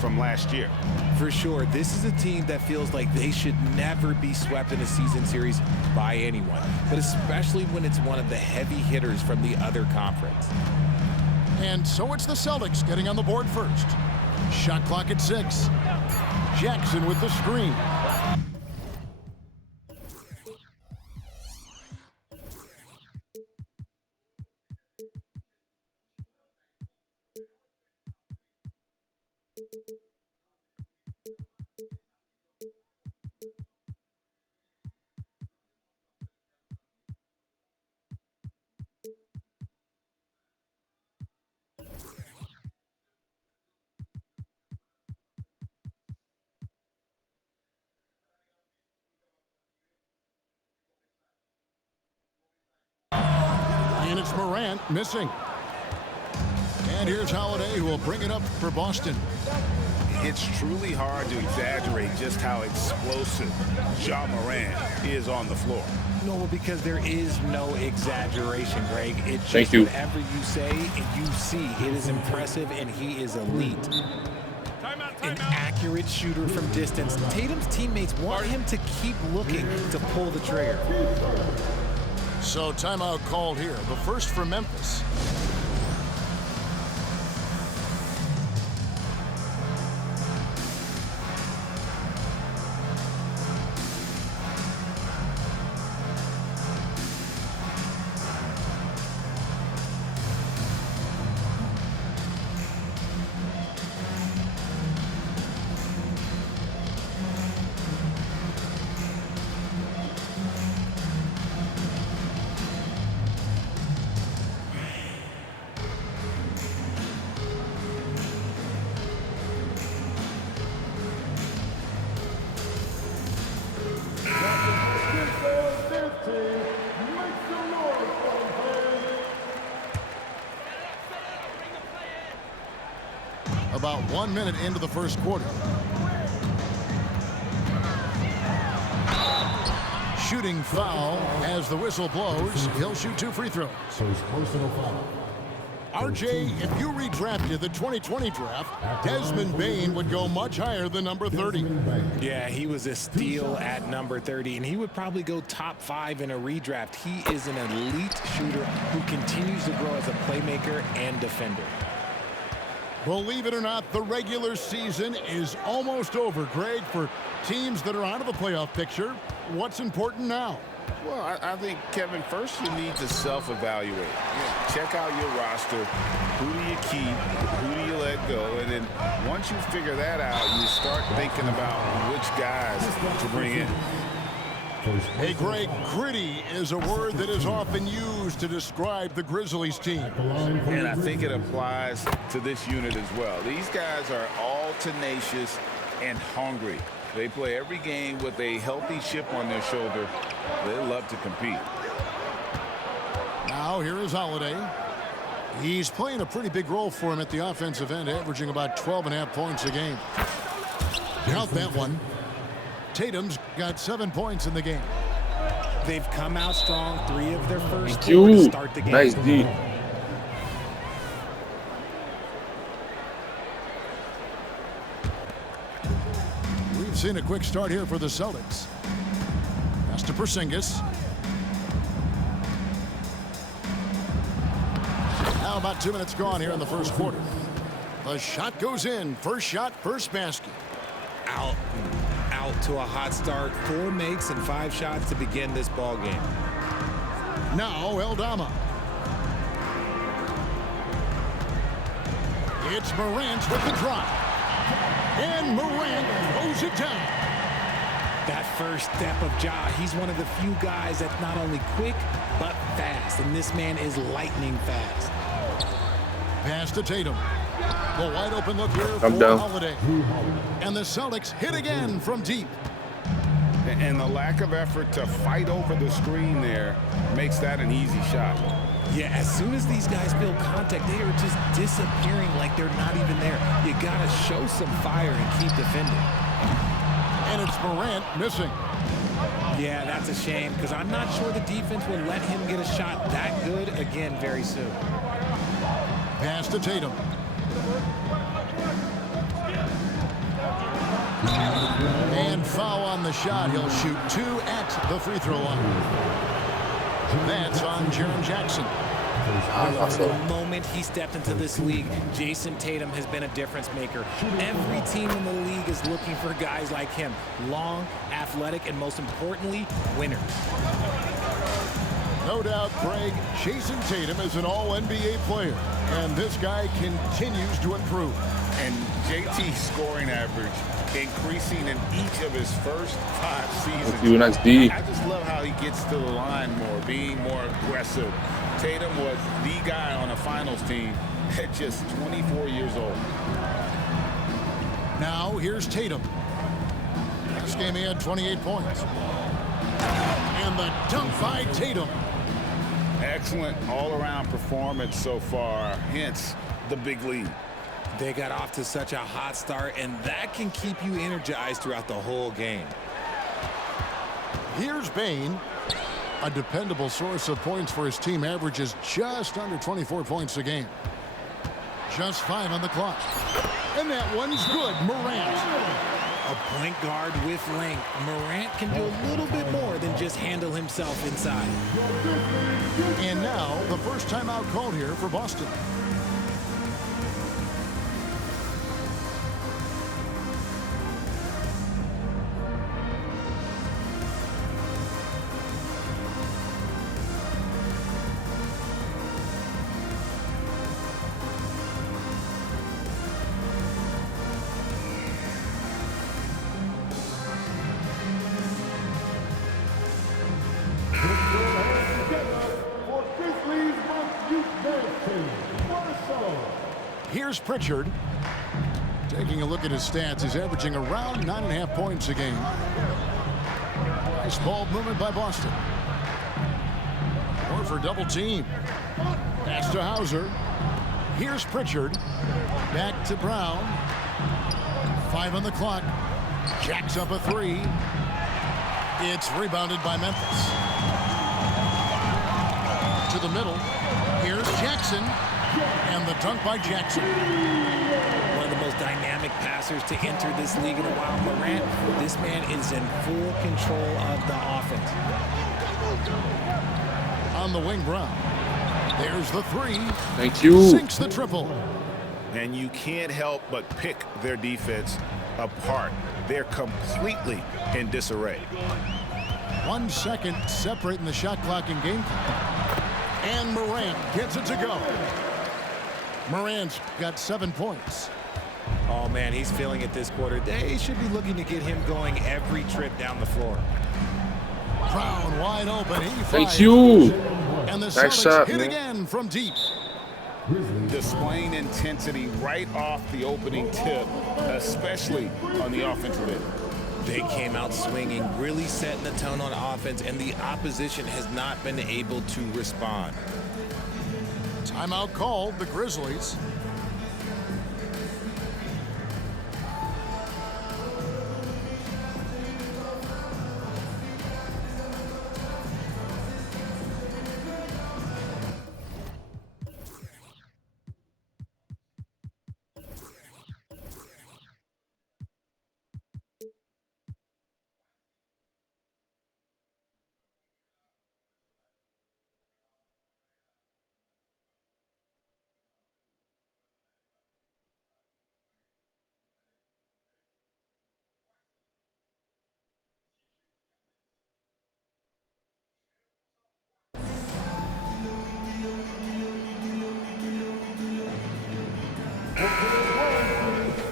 from last year. For sure, this is a team that feels like they should never be swept in a season series by anyone, but especially when it's one of the heavy hitters from the other conference. And so it's the Celtics getting on the board first. Shot clock at 6. Jackson with the screen. And it's Morant missing. And here's Holiday, who will bring it up for Boston. It's truly hard to exaggerate just how explosive Ja Morant is on the floor. No, because there is no exaggeration, Greg. It's just whatever you say and you see. It is impressive, and he is elite. An accurate shooter from distance. Tatum's teammates want him to keep looking to pull the trigger. So timeout called here. The first for Memphis. About 1 minute into the first quarter. Shooting foul as the whistle blows. He'll shoot 2 free throws. Personal foul. RJ, if you redrafted the 2020 draft, Desmond Bane would go much higher than number 30. Yeah, he was a steal at number 30, and he would probably go top 5 in a redraft. He is an elite shooter who continues to grow as a playmaker and defender. Believe it or not, the regular season is almost over, Greg. For teams that are out of the playoff picture, what's important now? Well, I think, Kevin, first you need to self-evaluate. Check out your roster. Who do you keep? Who do you let go? And then once you figure that out, you start thinking about which guys to bring in. Hey, Greg, gritty is a word that is often used to describe the Grizzlies team. And I think it applies to this unit as well. These guys are all tenacious and hungry. They play every game with a healthy chip on their shoulder. They love to compete. Now here is Holiday. He's playing a pretty big role for him at the offensive end, averaging about 12.5 points a game. Count that one. Tatum's got 7 points in the game. They've come out strong. 3 of their first 4 to start the game. Nice D. We've seen a quick start here for the Celtics. Pass to Porzingis. Now about 2 minutes gone here in the first quarter. The shot goes in. First shot, first basket. Out to a hot start. 4 makes and 5 shots to begin this ball game. Now Eldama. It's Morant with the drop. And Morant throws it down. That first step of Ja, he's one of the few guys that's not only quick, but fast. And this man is lightning fast. Pass to Tatum. The wide open look here for Holiday. And the Celtics hit again from deep. And the lack of effort to fight over the screen there makes that an easy shot. Yeah, as soon as these guys feel contact, they are just disappearing like they're not even there. You got to show some fire and keep defending. And it's Morant missing. Yeah, that's a shame because I'm not sure the defense will let him get a shot that good again very soon. Pass to Tatum. And foul on the shot. He'll shoot 2 at the free throw line. That's on Jaren Jackson. From the moment he stepped into this league, Jayson Tatum has been a difference maker. Every team in the league is looking for guys like him. Long, athletic, and most importantly, winners. No doubt, Craig, Jayson Tatum is an all-NBA player, and this guy continues to improve. And JT's scoring average increasing in each of his first 5 seasons. Nice D. I just love how he gets to the line more, being more aggressive. Tatum was the guy on a finals team at just 24 years old. Now here's Tatum. Last game he had 28 points. And the dunk by Tatum. Excellent all-around performance so far, hence the big lead. They got off to such a hot start, and that can keep you energized throughout the whole game. Here's Bane. A dependable source of points for his team, averages just under 24 points a game. Just 5 on the clock. And that one's good. Morant. A point guard with length. Morant can do a little bit more than just handle himself inside. And now the first timeout called here for Boston. Here's Pritchard. Taking a look at his stats, he's averaging around 9.5 points a game. Nice ball movement by Boston. Horford double team. Pass to Hauser. Here's Pritchard. Back to Brown. 5 on the clock. Jacks up a 3. It's rebounded by Memphis. To the middle. Here's Jackson. And the dunk by Jackson. One of the most dynamic passers to enter this league in a while. Morant, this man is in full control of the offense. On the wing, Brown. There's the 3. Thank you. Sinks the triple. And you can't help but pick their defense apart. They're completely in disarray. 1 second separating the shot clock and game clock. And Morant gets it to go. Morant's got 7 points. Oh, man, he's feeling it this quarter. They should be looking to get him going every trip down the floor. Brown wide open. He Thank fires. you. And the Nice Celtics shot, hit man. again from deep. Displaying intensity right off the opening tip, especially on the offensive end. They came out swinging, really setting the tone on offense, and the opposition has not been able to respond. Timeout called, the Grizzlies.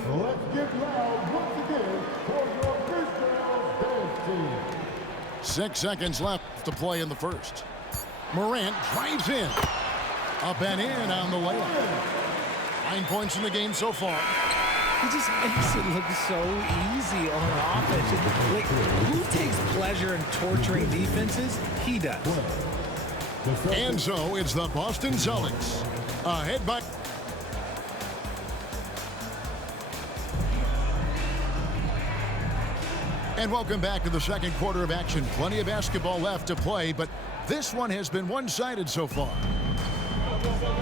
Let's get loud once again for your Grizzlies dance team. 6 seconds left to play in the first. Morant drives in. Up and in on the layup. 9 points in the game so far. He just makes it look so easy on offense. Like, who takes pleasure in torturing defenses? He does. And so it's the Boston Celtics. Ahead by... And welcome back to the second quarter of action. Plenty of basketball left to play, but this one has been one-sided so far.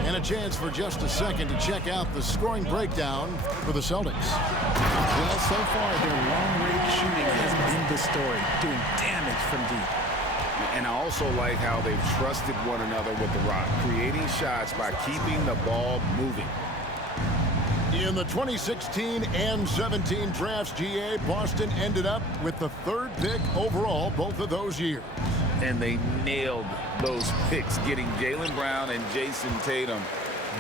And a chance for just a second to check out the scoring breakdown for the Celtics. Well, so far, their long-range shooting has been the story, doing damage from deep. And I also like how they've trusted one another with the rock, creating shots by keeping the ball moving. In the 2016 and 17 drafts, GA, Boston ended up with the 3rd pick overall both of those years. And they nailed those picks, getting Jaylen Brown and Jayson Tatum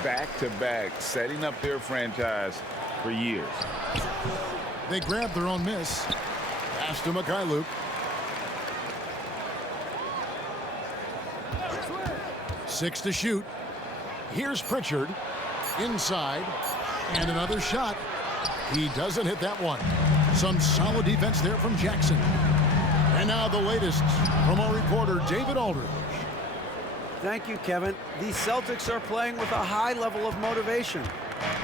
back-to-back, setting up their franchise for years. They grabbed their own miss. Pass to Mikhailuk. 6 to shoot. Here's Pritchard. Inside. And another shot. He doesn't hit that one. Some solid defense there from Jackson. And now the latest from our reporter, David Aldridge. Thank you, Kevin. The Celtics are playing with a high level of motivation.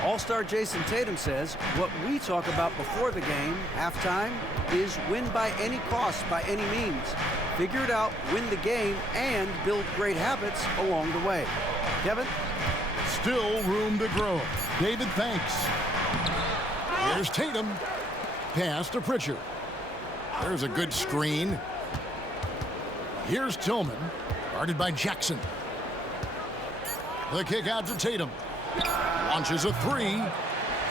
All-star Jayson Tatum says what we talk about before the game, halftime, is win by any cost, by any means. Figure it out, win the game, and build great habits along the way. Kevin? Still room to grow. David, thanks. Here's Tatum. Pass to Pritchard. There's a good screen. Here's Tillman. Guarded by Jackson. The kick out to Tatum. Launches a 3.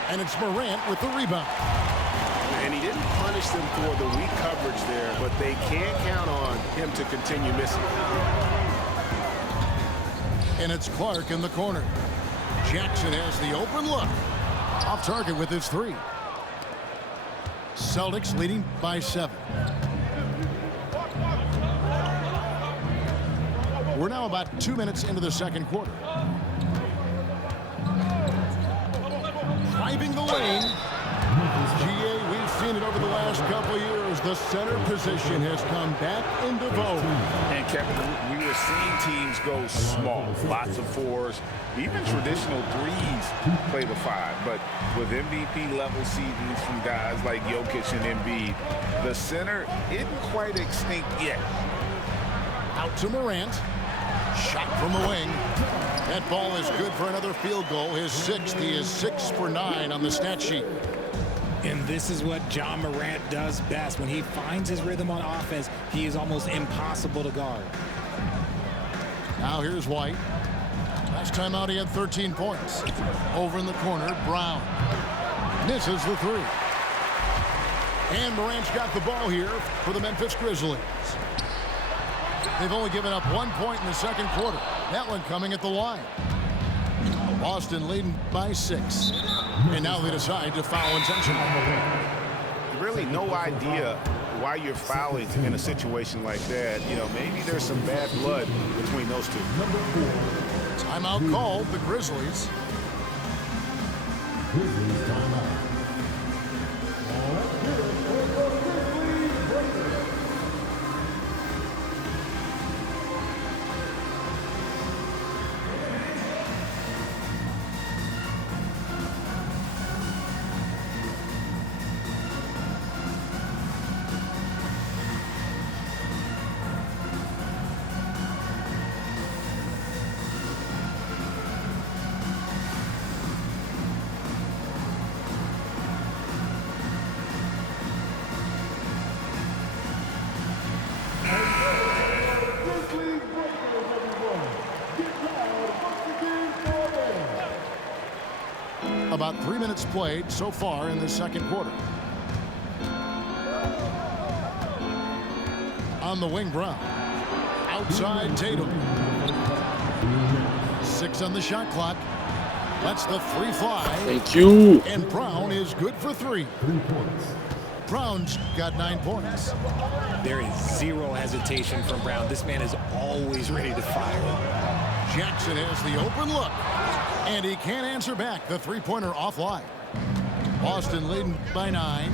And it's Morant with the rebound. And he didn't punish them for the weak coverage there, but they can't count on him to continue missing. And it's Clark in the corner. Jackson has the open look. Off target with his 3. Celtics leading by 7. We're now about 2 minutes into the second quarter. Driving the lane. GA, we've seen it over the last couple of years. The center position has come back into vogue. And Kevin, we were seeing teams go small, lots of 4s, even traditional 3s play the 5. But with MVP level seasons from guys like Jokic and Embiid, the center isn't quite extinct yet. Out to Morant. Shot from the wing. That ball is good for another field goal. His 6th. He is 6 for 9 on the stat sheet. And this is what John Morant does best. When he finds his rhythm on offense, he is almost impossible to guard. Now here's White. Last time out he had 13 points. Over in the corner, Brown. Misses the 3. And Morant's got the ball here for the Memphis Grizzlies. They've only given up 1 point in the second quarter. That one coming at the line. Boston leading by 6. And now they decide to foul intentionally. Really no idea why you're fouling in a situation like that. You know, maybe there's some bad blood between those two. Timeout called, the Grizzlies. Grizzlies timeout. About 3 minutes played so far in the second quarter. On the wing, Brown. Outside, Tatum. 6 on the shot clock. Lets the 3 fly. Thank you. And Brown is good for 3. 3 points. Brown's got 9 points. There is zero hesitation from Brown. This man is always ready to fire. Jackson has the open look. And he can't answer back. The 3-pointer offline. Boston leading by 9.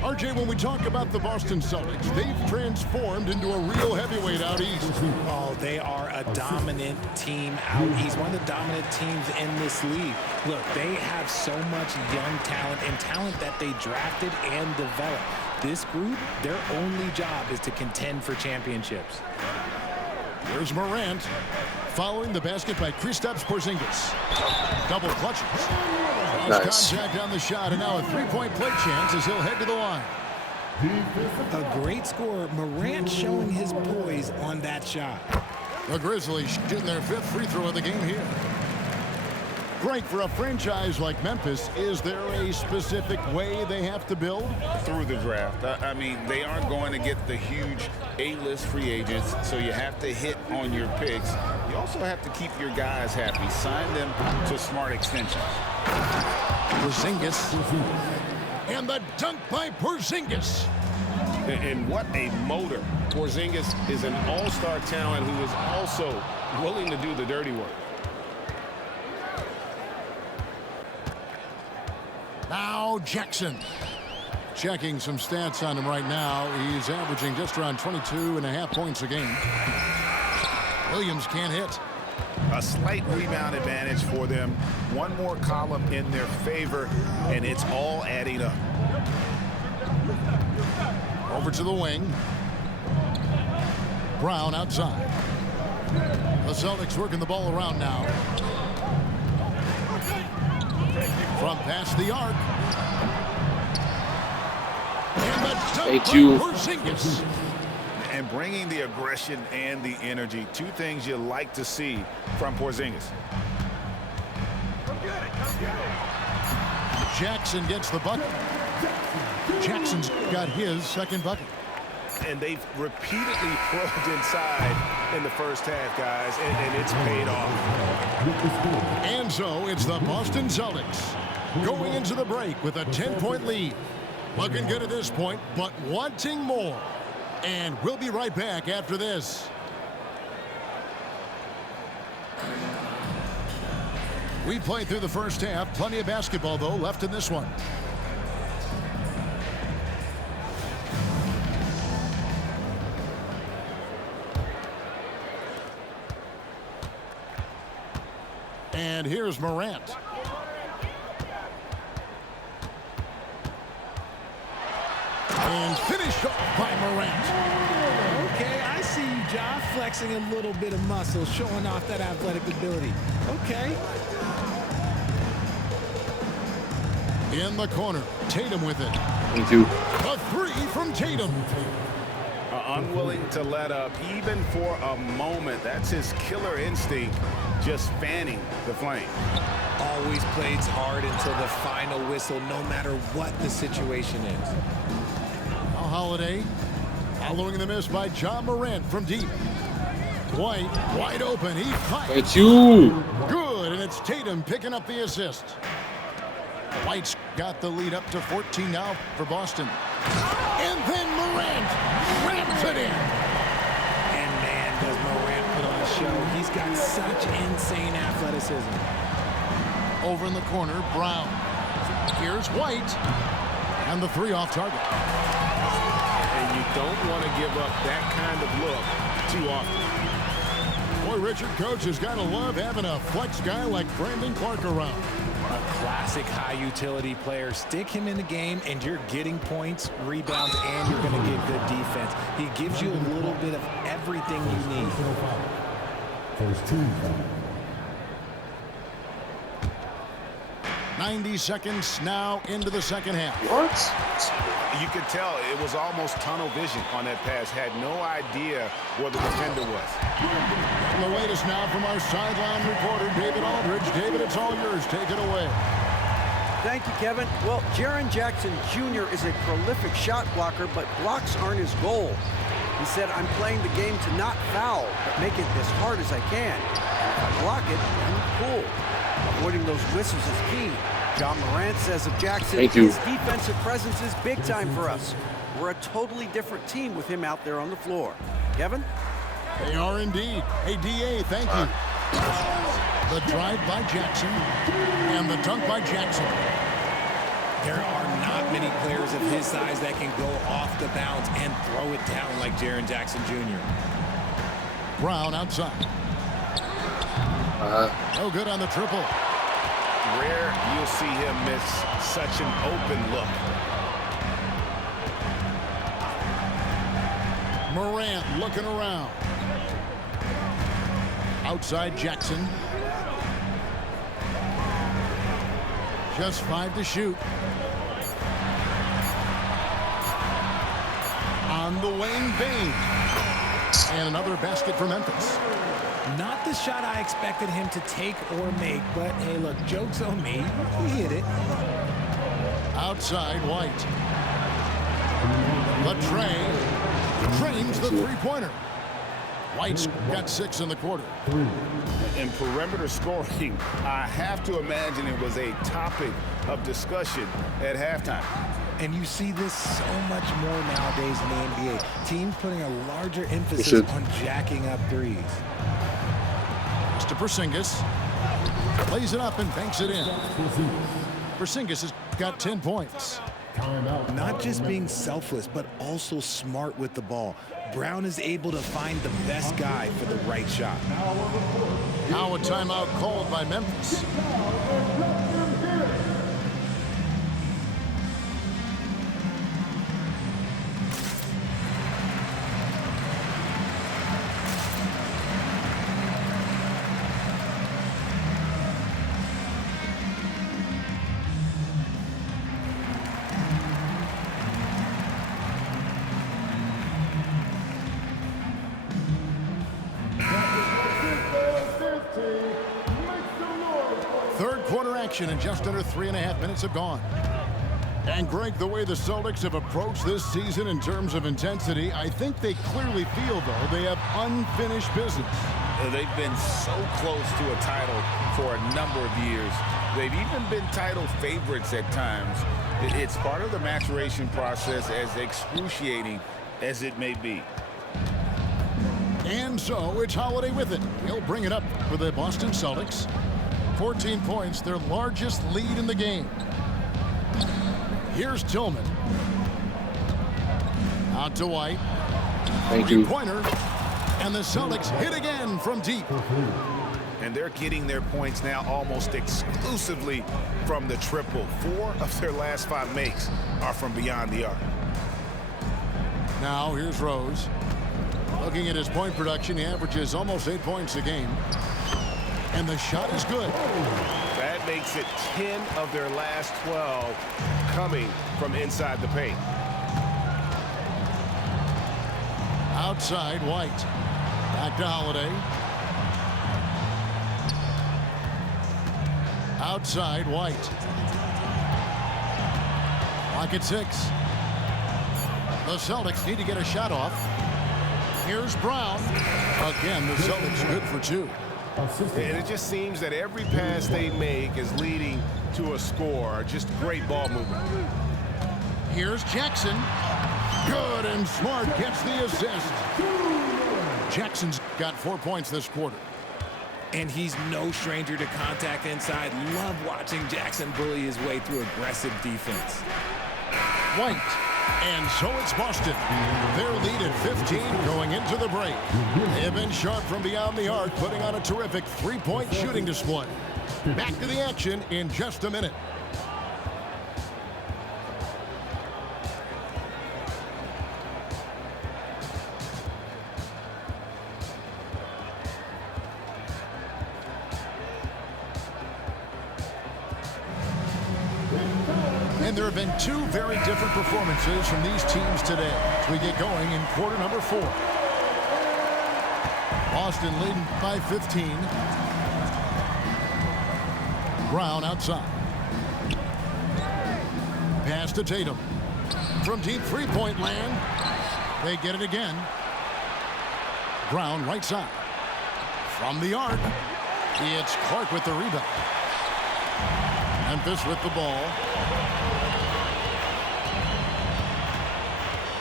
RJ, when we talk about the Boston Celtics, they've transformed into a real heavyweight out east. Oh, they are a dominant team out east. One of the dominant teams in this league. Look, they have so much young talent and talent that they drafted and developed. This group, their only job is to contend for championships. Here's Morant. following the basket by Kristaps Porzingis. Double clutches. Nice. Contact on the shot, and now a three-point play chance as he'll head to the line. A great scorer. Morant showing his poise on that shot. The Grizzlies shooting their 5th free throw of the game here. Frank, for a franchise like Memphis, is there a specific way they have to build? Through the draft. I mean, they aren't going to get the huge A-list free agents, so you have to hit on your picks. You also have to keep your guys happy. Sign them to smart extensions. Porzingis. And the dunk by Porzingis. And what a motor. Porzingis is an all-star talent who is also willing to do the dirty work. Now Jackson. Checking some stats on him right now. He's averaging just around 22.5 points a game. Williams can't hit. A slight rebound advantage for them. One more column in their favor, and it's all adding up. Over to the wing. Brown outside. The Celtics working the ball around now. From past the arc. And the dunk by Porzingis. And bringing the aggression and the energy. Two things you like to see from Porzingis. Jackson gets the bucket. Jackson's got his second bucket. And they've repeatedly probed inside in the first half, guys, and it's paid off. And so it's the Boston Celtics going into the break with a 10-point lead. Looking good at this point, but wanting more. And we'll be right back after this. We played through the first half. Plenty of basketball, though, left in this one. And here's Morant. And finished off by Morant. Okay, I see you, Ja, flexing a little bit of muscle, showing off that athletic ability. Okay. In the corner, Tatum with it. Thank you. A three from Tatum. Unwilling to let up even for a moment. That's his killer instinct, just fanning the flame. Always plays hard until the final whistle, no matter what the situation is. Now Holiday following the miss by John Morant from deep. White wide open. He fires. Thank you. Good, and it's Tatum picking up the assist. White's got the lead up to 14 now for Boston. And then Morant rams it in. And man, does Morant put on a show. He's got such insane athleticism. Over in the corner, Brown. Here's White. And the three off target. And you don't want to give up that kind of look too often. Boy, Richard, coach has got to love having a flex guy like Brandon Clark around. A classic high-utility player. Stick him in the game, and you're getting points, rebounds, and you're going to get good defense. He gives you a little bit of everything you need. First team. 90 seconds now into the second half. What? You could tell it was almost tunnel vision on that pass. Had no idea where the defender was. And the latest now from our sideline reporter, David Aldridge. David, it's all yours. Take it away. Thank you, Kevin. Well, Jaren Jackson Jr. is a prolific shot blocker, but blocks aren't his goal. He said, I'm playing the game to not foul, but make it as hard as I can. And if I block it, I'm cool. Avoiding those whistles is key. John Morant says of Jackson, his defensive presence is big time for us. We're a totally different team with him out there on the floor. Kevin? They are indeed. Hey, D.A., thank you. The drive by Jackson and the dunk by Jackson. There are not many players of his size that can go off the bounce and throw it down like Jaren Jackson Jr. Brown outside. No good on the triple. Rare you'll see him miss such an open look. Morant looking around. Outside Jackson. Just 5 to shoot. On the wing, Bane. And another basket for Memphis. Not the shot I expected him to take or make, but hey, look, joke's on me. He hit it. Outside White. Latrey drains the three-pointer. White's got 6 in the quarter. In perimeter scoring, I have to imagine it was a topic of discussion at halftime. And you see this so much more nowadays in the NBA. Teams putting a larger emphasis on jacking up threes. To Porzingis. Plays it up and banks it in. Porzingis has got 10 points. Not just being selfless, but also smart with the ball. Brown is able to find the best guy for the right shot. Now a timeout called by Memphis. And just under 3.5 minutes have gone. And Greg, the way the Celtics have approached this season in terms of intensity, I think they clearly feel, though, they have unfinished business. They've been so close to a title for a number of years. They've even been title favorites at times. It's part of the maturation process, as excruciating as it may be. And so it's Holiday with it. He'll bring it up for the Boston Celtics. 14 points, their largest lead in the game. Here's Tillman. Out to White. Thank you. Three-pointer. And the Celtics hit again from deep. And they're getting their points now almost exclusively from the triple. 4 of their last 5 makes are from beyond the arc. Now here's Rose. Looking at his point production, he averages almost 8 points a game. And the shot is good. That makes it 10 of their last 12 coming from inside the paint. Outside White. Back to Holiday. Outside White. Clock at 6. The Celtics need to get a shot off. Here's Brown. Again, the Celtics good for 2. And it just seems that every pass they make is leading to a score. Just great ball movement. Here's Jackson. Good, and Smart gets the assist. Jackson's got 4 points this quarter. And he's no stranger to contact inside. Love watching Jackson bully his way through aggressive defense. White. And so it's Boston. Their lead at 15 going into the break. They have been sharp from beyond the arc, putting on a terrific 3-point shooting display. Back to the action in just a minute. And there have been 2 very different performances from these teams today as we get going in quarter number 4. Boston leading by 15. Brown outside. Pass to Tatum. From deep 3-point land. They get it again. Brown right side. From the arc. It's Clark with the rebound. Memphis with the ball.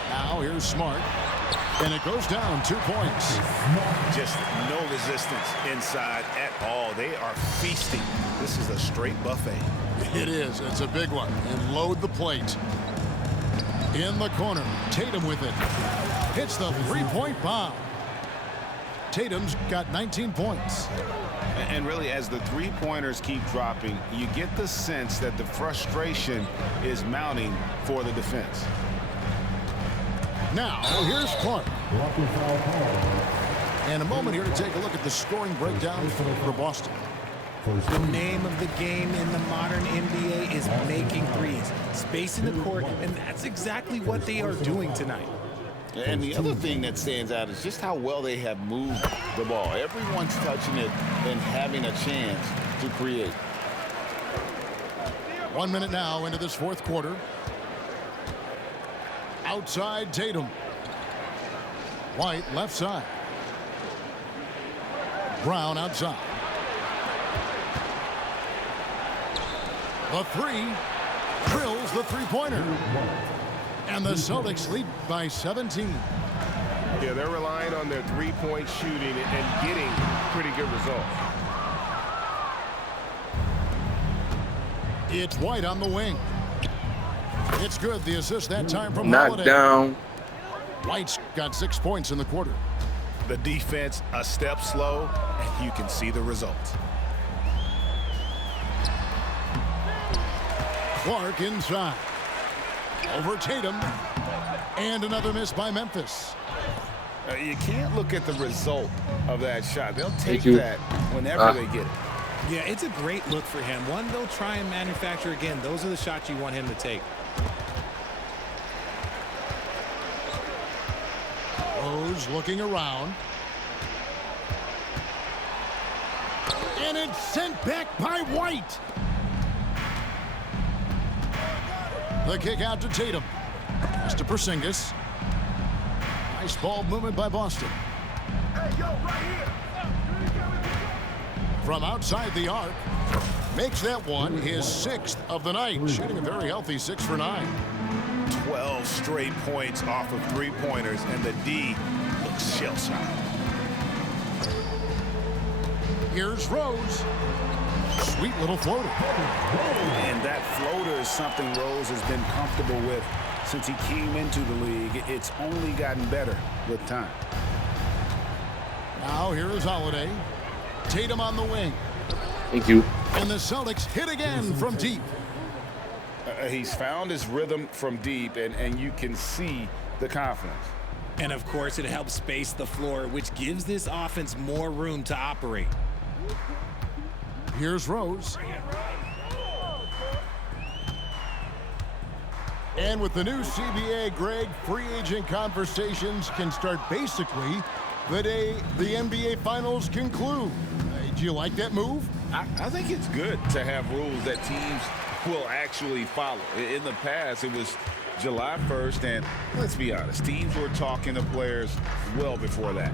Now here's Smart. And it goes down 2 points. Just no resistance inside at all. They are feasting. This is a straight buffet. It is. It's a big one. And load the plate. In the corner. Tatum with it. Hits the 3-point bomb. Tatum's got 19 points. And really, as the 3-pointers keep dropping, you get the sense that the frustration is mounting for the defense. Now, here's Clark. And a moment here to take a look at the scoring breakdown for Boston. The name of the game in the modern NBA is making threes, spacing the court, and that's exactly what they are doing tonight. And the other thing that stands out is just how well they have moved the ball. Everyone's touching it and having a chance to create. 1 minute now into this fourth quarter. Outside Tatum. White left side. Brown outside. The three drills the three-pointer. And the Celtics lead by 17. Yeah, they're relying on their three-point shooting and getting pretty good results. It's White on the wing. It's good. The assist that time from Knocked Holiday. down. White's got 6 points in the quarter. The defense a step slow, and you can see the results. Clark inside. Over Tatum. And another miss by Memphis. You can't look at the result of that shot. They'll take you. that whenever they get it. Yeah, it's a great look for him. One they'll try and manufacture again. Those are the shots you want him to take. Rose looking around. And it's sent back by White. The kick out to Tatum. Pass to Porzingis. Nice ball movement by Boston. From outside the arc. Makes that one his 6th of the night. Shooting a very healthy 6 for 9. 12 straight points off of three-pointers, and the D looks shell-shocked. Here's Rose. Sweet little floater. And that floater is something Rose has been comfortable with since he came into the league. It's only gotten better with time. Now here is Holiday. Tatum on the wing. Thank you. And the Celtics hit again from deep. He's found his rhythm from deep, and you can see the confidence. And of course, it helps space the floor, which gives this offense more room to operate. Here's Rose. And with the new CBA, Greg, free agent conversations can start basically the day the NBA Finals conclude. Do you like that move? I think it's good to have rules that teams will actually follow. In the past, it was July 1st, and let's be honest, teams were talking to players well before that.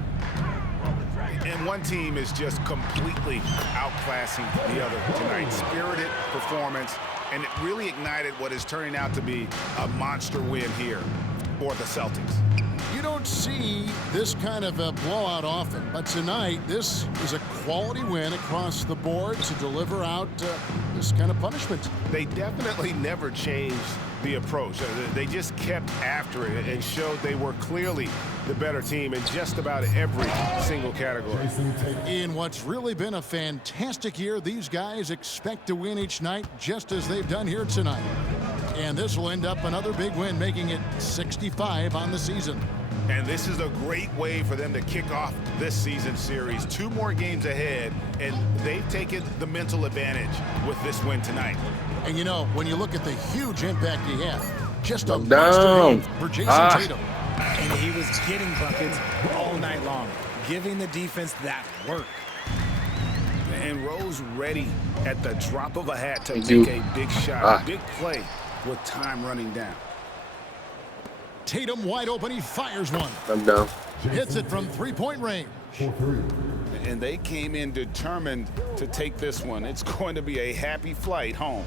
And one team is just completely outclassing the other tonight. Spirited performance, and it really ignited what is turning out to be a monster win here for the Celtics. You don't see this kind of a blowout often, but tonight this is a quality win across the board to deliver out this kind of punishment. They definitely never changed the approach. They just kept after it and showed they were clearly the better team in just about every single category. In what's really been a fantastic year, these guys expect to win each night just as they've done here tonight. And this will end up another big win, making it 65 on the season. And this is a great way for them to kick off this season series. 2 more games ahead, and they've taken the mental advantage with this win tonight. And you know, when you look at the huge impact he had, just a down for Jayson Tatum. And he was getting buckets all night long, giving the defense that work. And Rose ready at the drop of a hat to make a big shot, a big play with time running down. Tatum wide open, he fires one. I'm down. Hits it from three-point range. And they came in determined to take this one. It's going to be a happy flight home.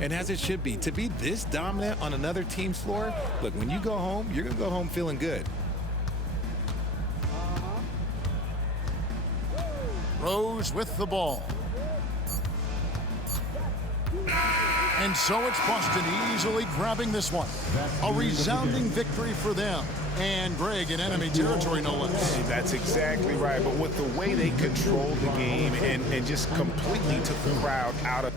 And as it should be, to be this dominant on another team's floor, look, when you go home, you're going to go home feeling good. Rose with the ball. And so it's Boston easily grabbing this one. A resounding victory for them. And Greg in enemy territory, no less. That's exactly right. But with the way they controlled the game and just completely took the crowd out of